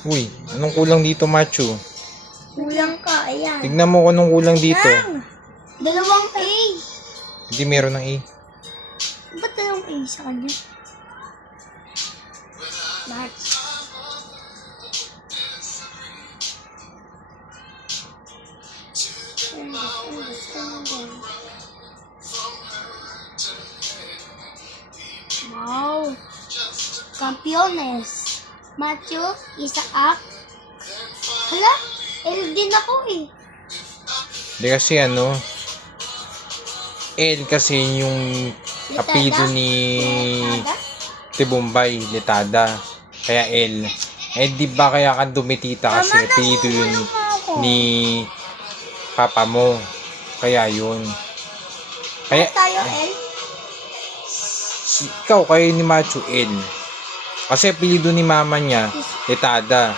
Uy, anong kulang dito, Machu? Kulang ka, ayan. Tignan mo kung anong kulang dito. Dalawang A. Hindi meron ng A. Ba't dalawang A sa kanya? Match. Wow. Campiones. Matthew, Isaac. Hala, L din ako eh. Hindi kasi ano, L kasi yung apelido ni Tibumbay, Litada. Kaya L. Eh di ba kaya ka dumitita kasi apelido yun ni papa mo. Kaya yun. Kaya Tayo L? ikaw kayo ni Machu L. Kasi apelido ni mama niya, Litada.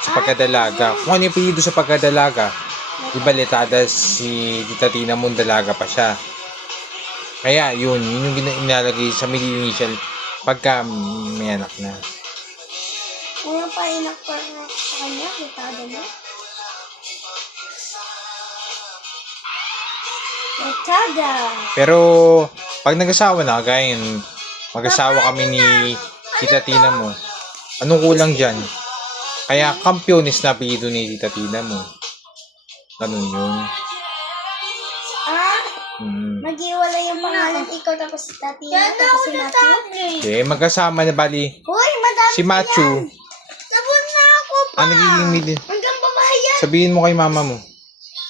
Sa pagkadalaga. Kung ano yung apelido sa pagkadalaga, iba Litada si Tita Tina mong dalaga pa siya. Kaya yun yung inalagay sa middle initial pagka may anak na. Kung pa inak pa sa kanya, Litada mo? Litada. Pero pag nag-asawa na, gaya yun, mag-asawa kami ni Tita Tina mo, anong kulang dyan? Kaya Campiones na apelido ni Tita Tina mo. Ganun yun. Mag-iwala yung pangalan ikaw tapos si Tati tapos si Matthew. Okay, magkasama na bali. Hoy, madami Si Machu, Sabon na ako pa. nagiging middle. Hanggang babayan. Sabihin mo kay mama mo.